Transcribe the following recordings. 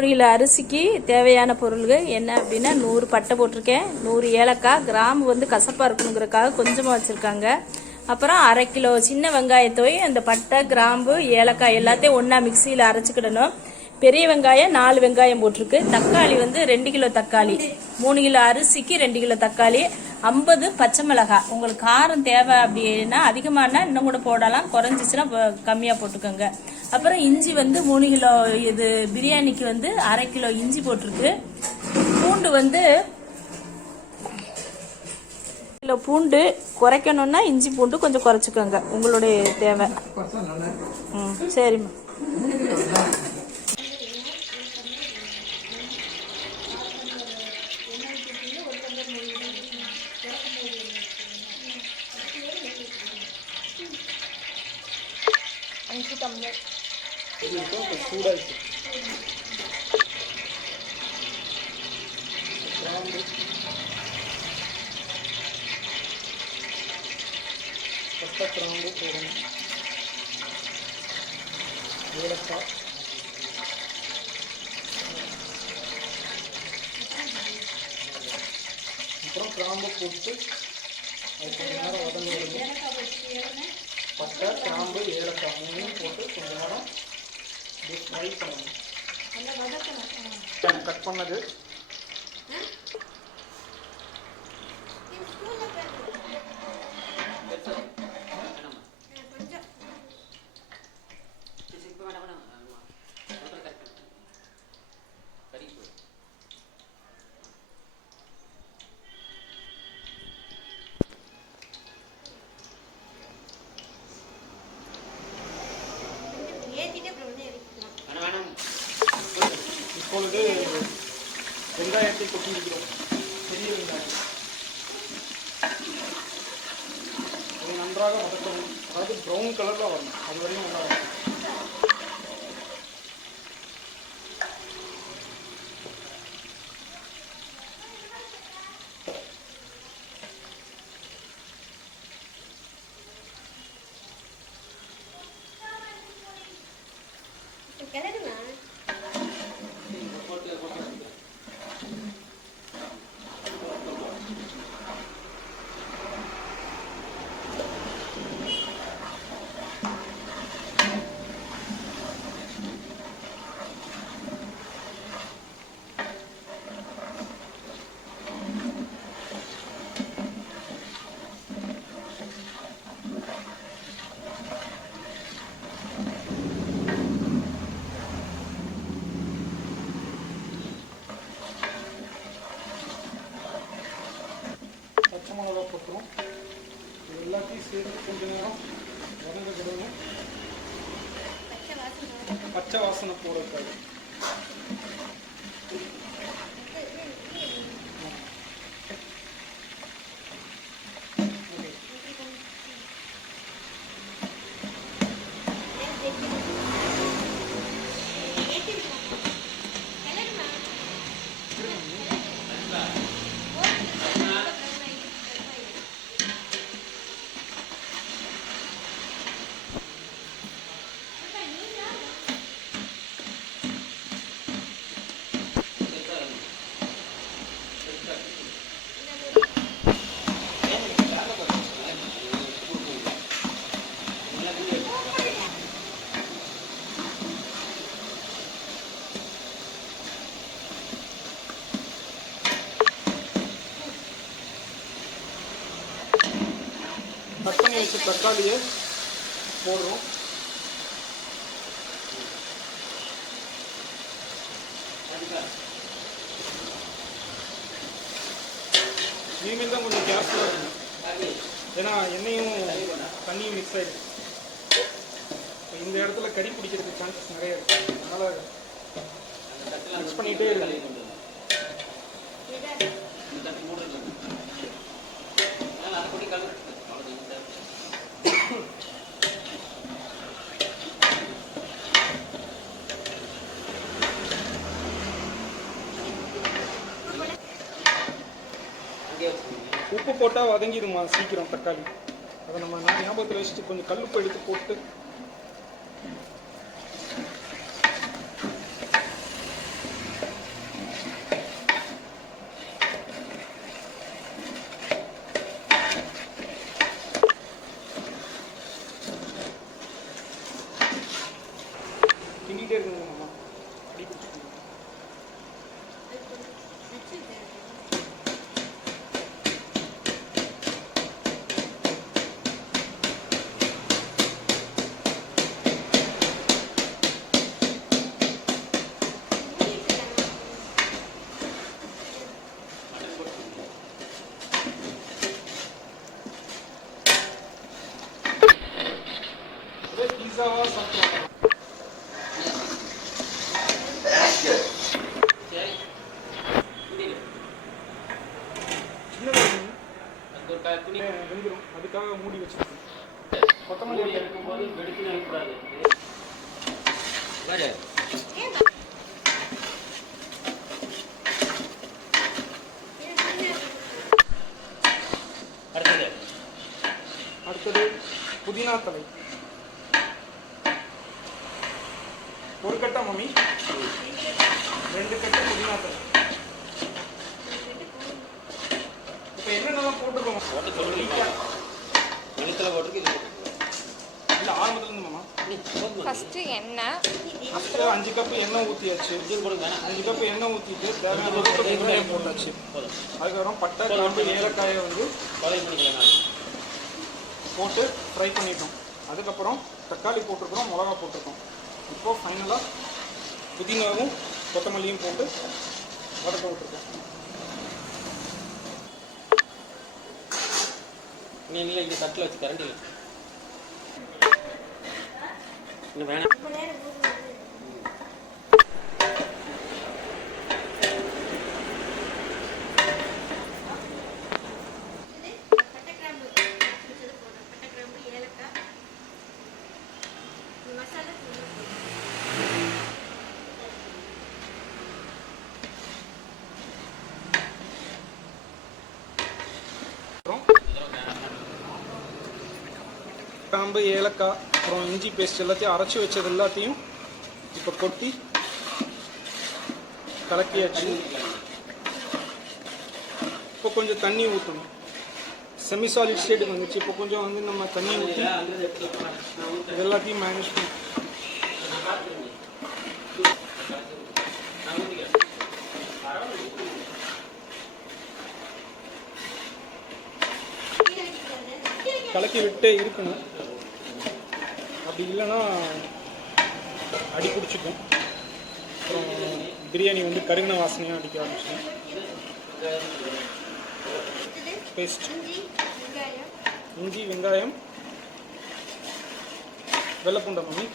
3 kilo அரிசிக்கு தேவையான பொருள்கள் என்ன அப்படின்னா 100 பட்டை போட்டிருக்கேன், 100 ஏலக்காய், கிராம்பு வந்து கசப்பாக இருக்கணுங்கிறதுக்காக கொஞ்சமாக வச்சுருக்காங்க. அப்புறம் 1/2 கிலோ சின்ன வெங்காயத்தோய் அந்த பட்டை, கிராம்பு, ஏலக்காய் எல்லாத்தையும் ஒன்றா மிக்சியில் அரைச்சிக்கிடணும். பெரிய வெங்காயம் 4 வெங்காயம் போட்டிருக்கு. தக்காளி வந்து 2 கிலோ தக்காளி, 3 கிலோ அரிசிக்கு 2 கிலோ தக்காளி, 50 பச்சை மிளகாய். உங்களுக்கு காரம் தேவை அப்படின்னா அதிகமானா இன்னும் கூட போடலாம், குறைஞ்சிச்சுன்னா கம்மியாக போட்டுக்கோங்க. அப்புறம் இஞ்சி வந்து 3 கிலோ இது பிரியாணிக்கு வந்து 1/2 கிலோ இஞ்சி போட்டிருக்கு. பூண்டு வந்து கிலோ பூண்டு குறைக்கணும்னா இஞ்சி பூண்டு கொஞ்சம் குறைச்சிக்கோங்க, உங்களுடைய தேவை. சரிம்மா. சூடாயிடுச்சு. பட்டை, கிராம்பு போடணும், ஏலக்காய், அப்புறம் கிராம்பு போட்டு அது கொஞ்ச நேரம் வதங்க விடணும். பட்டை, கிராம்பு, ஏலக்காய் 3 போட்டு கொஞ்ச நேரம் ஃப்ரை பண்ணணும். கட் பண்ணது இப்பொழுது வெங்காயத்தை கொட்டியிருக்கிறோம். பெரிய வெங்காயம் அது நன்றாக வதக்கணும். அதாவது ப்ரௌன் கலரில் வரணும், அது வரையும் நல்லா வரும். பச்சை மிளகா போட்டுரும். இது எல்லாத்தையும் சேர்த்து கொஞ்ச நேரம் வதங்க விடணும். பச்சை வாசனை போடக்கூடாது. கட் பண்ணி வச்சு தக்காளியை போடுறோம். இனிமேல் தான் கொஞ்சம் கேர்ஃபுல்லாக இருக்கணும், ஏன்னா எண்ணெயும் தண்ணியும் மிக்ஸ் ஆகிடுது. இந்த இடத்துல கறி பிடிக்கிறதுக்கு சான்சஸ் நிறைய இருக்குது, அதனால் மிக்ஸ் பண்ணிகிட்டே இருக்கு. உப்பு போட்டால் வதங்கிடுமா சீக்கிரம் தக்காளி. அதை நம்ம ஞாபகத்தில் வச்சுட்டு கொஞ்சம் கல்லுப்பு எடுத்து போட்டு அடி பிடிச்சிக்கணும். அதே பீஸாவாக சாப்பிடுவாங்க. வெந்துடும், அதுக்காக மூடி வச்சிருக்கோம். கொத்தமல்லி இருக்கும்போது வெடிக்கணும் இருக்கக்கூடாது. அடுத்தது புதினா தலை ஒரு கட்டா மம்மி, 2 கட்டு புதினா தலை. இப்போ என்னென்னலாம் போட்டுருக்கோம் இல்லை ஆரம்பத்துல இருந்து மாமா. ஃபஸ்ட்டு எண்ணெய், ஃபஸ்ட்டு 5 கப்பு எண்ணெய் ஊற்றியாச்சு. 5 கப்பு எண்ணெய் ஊற்றிட்டு தேவையான அளவுக்கு வெங்காயம் போட்டாச்சு. அதுக்கப்புறம் பட்டை கிராம்பு ஏலக்காயை வந்து போட்டு ஃப்ரை பண்ணிட்டோம். அதுக்கப்புறம் தக்காளி போட்டிருக்கிறோம், மிளகா போட்டிருக்கோம். இப்போது ஃபைனலாக புதினாவும் கொத்தமல்லியும் போட்டு வதக்க விட்டுருக்கோம். நீங்களே இங்கே தட்டில் வச்சு கரண்டி வச்சு இன்னும் வேணாம். கிராம்பு ஏலக்காய் அப்புறம் இஞ்சி பேஸ்ட் எல்லாத்தையும் அரைச்சி வச்சது எல்லாத்தையும் இப்போ கொட்டி கலக்கியாச்சு. இப்போ கொஞ்சம் தண்ணி ஊற்றணும். செமி சாலிட் ஸ்டேட்டுக்கு வந்துச்சு. இப்போ கொஞ்சம் வந்து நம்ம தண்ணி ஊற்றி இது எல்லாத்தையும் மேனேஜ் பண்ணி கலக்கி விட்டே இருக்கணும். அப்படி இல்லைன்னா அடி பிடிச்சிக்கும். அப்புறம் பிரியாணி வந்து கருகின வாசனையாக அடிக்க ஆரம்பிச்சிடும். பேஸ்ட் இஞ்சி வெங்காயம் வெள்ளைப்பூண்டை மம்மி.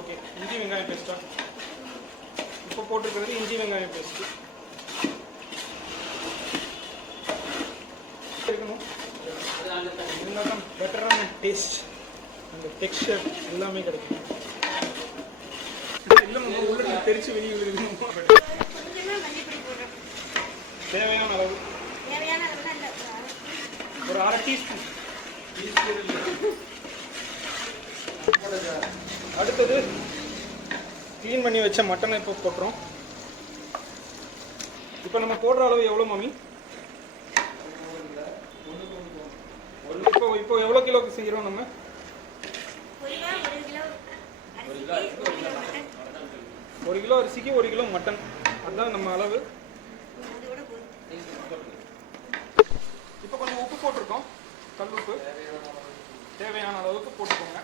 ஓகே, இஞ்சி வெங்காயம் பேஸ்ட்டா இப்போ போட்டிருக்கிறது இஞ்சி வெங்காயம் பேஸ்ட்டு இருக்கணும். இருந்தால் தான் பெட்டரான டேஸ்ட், அந்த டெக்ஸ்சர் எல்லாமே கிடைக்கும். இல்லை நம்ம உள்ள தெரிச்சு வெளியே விழுகணும். தேவையான அளவு ஒரு 1/2 டீஸ்பூன். அடுத்தது க்ளீன் பண்ணி வச்ச மட்டனை இப்போ போட்டுறோம். இப்போ நம்ம போடுற அளவு எவ்வளோ மாமி? இப்போ எவ்வளோ கிலோக்கு செய்கிறோம் நம்ம? 1 கிலோ அரிசிக்கு 1 கிலோ மட்டன், அதுதான் நம்ம அளவு. இப்போ கொஞ்சம் உப்பு போட்டிருக்கோம், கல் உப்பு தேவையான அளவுக்கு போட்டுக்கோங்க.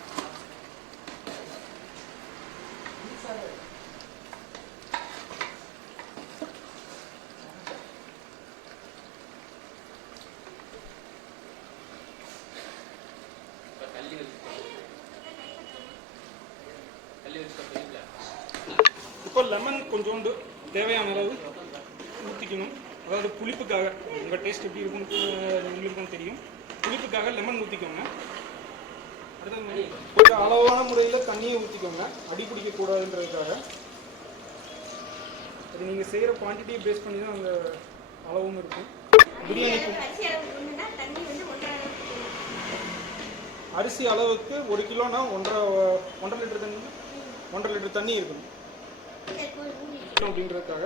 இப்போ லெமன் கொஞ்சோண்டு தேவையான அளவு ஊற்றிக்கணும். அதாவது புளிப்புக்காக, உங்கள் டேஸ்ட் எப்படி இருக்குன்னு உங்களுக்கும் தெரியும். புளிப்புக்காக லெமன் ஊற்றிக்கோங்க. அடுத்தது கொஞ்சம் அளவான முறையில் தண்ணியை ஊற்றிக்கோங்க, அடி பிடிக்கக்கூடாதுன்றதுக்காக. அது நீங்கள் செய்கிற குவான்டிட்டியை பேஸ் பண்ணி தான் அந்த அளவும் இருக்கும். பிரியாணிக்கு அரிசி அளவுக்கு 1 கிலோனா 1.5 லிட்டர் தண்ணி, 1.5 லிட்டர் தண்ணி இருக்கணும் அப்படின்றதுக்காக.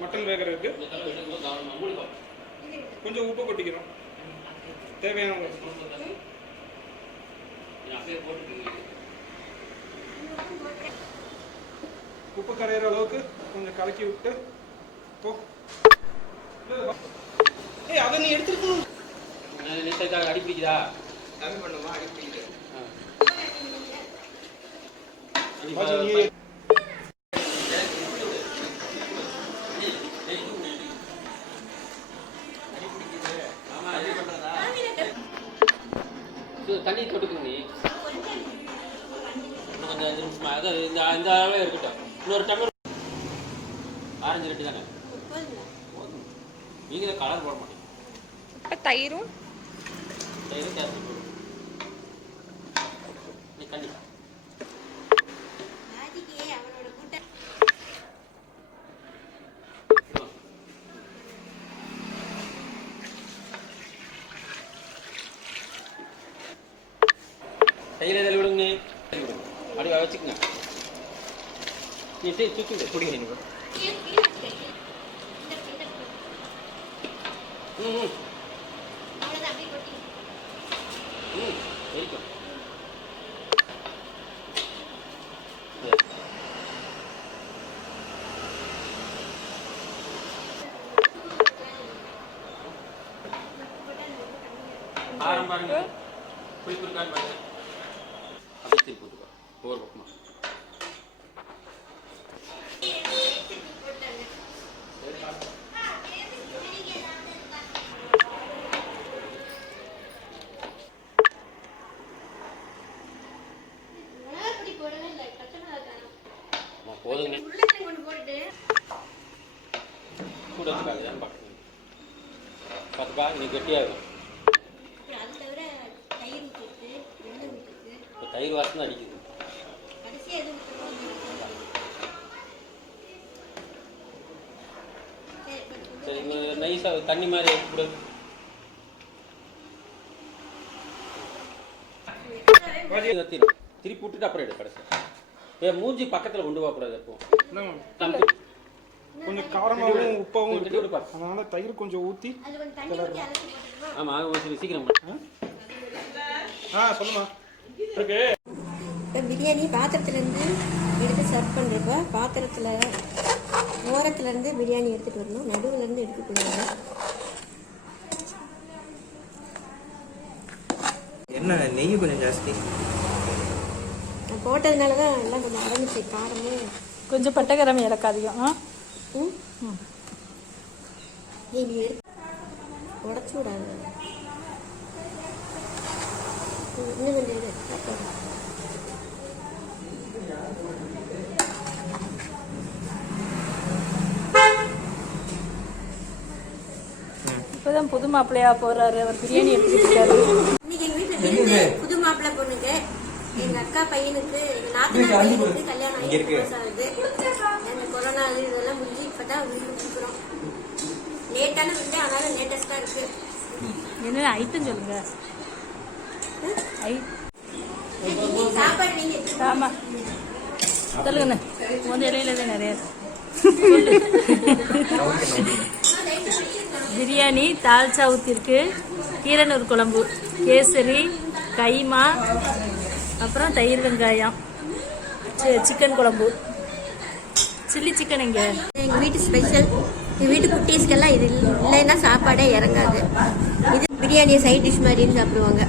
மட்டன் வேகிறதுக்கு கொஞ்சம் உப்பு கொட்டிக்கிறோம், தேவையான உப்பு கரையிற அளவுக்கு கொஞ்சம் கலக்கி விட்டு போ. ஏய் அதை நீ எடுத்துருக்கணும். அடி பிடிக்குதா? தமிழ் பண்ணுமா அடி பிடிக்குது. தண்ணி தொட்டுக்குங்க நீ. இன்னும் கொஞ்சம் 5 நிமிஷமா அதான் இந்த அளவே இருக்கட்டும். இன்னொரு டம்ளர் ஆரஞ்சு ரெட்டி தானே போதும். நீங்கள் தான் கலர் போட மாட்டீங்க. இப்போ தயிரும் தயிரும் ஜாஸ்தி போடும். நீ கண்டி கையில் இதில் விடுங்க. அப்படி வச்சுக்கங்க. நீ தூக்கி பிடிங்க நீங்கள். ம் வெரிக்கும். ஆரம் பாருங்க. புளிப்பு இருக்கான்னு பாருங்க. அப்படியே திருப்பி போட்டுக்கோ. ஒவ்வொரு பக்கமா போதுங்க. கூட இருக்காதுதான் பார்க்கணும். பார்த்துப்பா நீ கெட்டியாகும். இப்போ தயிர் வாசனை அடிக்குது. சரி நைஸாக தண்ணி மாதிரி கொடு. திருப்பி விட்டுட்டு அப்புறம் எடு கடைசி. மூஞ்சி பக்கத்தில் கொண்டு போகக்கூடாது. அப்போ கொஞ்சம் காரமாகவும் உப்பாகவும் இருக்கு. அதனால தயிர் கொஞ்சம் ஊற்றி. ஆமாம் சீக்கிரம். சொல்லுமா. பிரியாணி பாத்திரத்துலேருந்து எடுத்து சர்வ் பண்ணுறப்ப பாத்திரத்தில் ஓரத்துலேருந்து பிரியாணி எடுத்துகிட்டு வரணும், நடுவுலேருந்து எடுத்துக்கூடாது. என்ன நெய் கொஞ்சம் ஜாஸ்தி நான் போட்டதுனால தான் எல்லாம் கொஞ்சம் ஆரம்பிச்சு காரமே. கொஞ்சம் பட்டகரம் இறக்காதியும். நீ உடச்சி விடாது. இன்னும் கொஞ்சம் இது இப்போதான் புது மாப்பிள்ளையா போறாரு. அவர் பிரியாணி எடுத்துக்கிட்டாரு. இன்னைக்கு எங்க வீட்டுல புது மாப்பிள்ளை பொண்ணுக்கு, எங்க அக்கா பையனுக்கு, எங்க நாத்தனார் பையனுக்கு கல்யாணம் ஆகி 2 மாசம் ஆகுது. அந்த கொரோனா இதெல்லாம் முடிஞ்சு இப்பதான் வீட்டுக்கு கொடுக்குறோம். லேட்டான வீட்டு, ஆனாலும் லேட்டஸ்டா இருக்கு. என்ன ஐட்டம் சொல்லுங்க. சாப்பாடு நீங்க ஆமா சொல்லுங்கண்ணே. உங்க இடையில தான் நிறைய பிரியாணி, தால்ச்சா ஊற்றிருக்கு, கீரனூர் குழம்பு, கேசரி, கைமா, அப்புறம் தயிர் வெங்காயம், சிக்கன் குழம்பு, சில்லி சிக்கன். இங்கே எங்கள் வீட்டு ஸ்பெஷல். எங்கள் வீட்டு குட்டீஸ்க்கெல்லாம் இது இல்லைன்னா சாப்பாடே இறங்காது. இது பிரியாணி சைட் டிஷ் மாதிரின்னு சாப்பிடுவாங்க.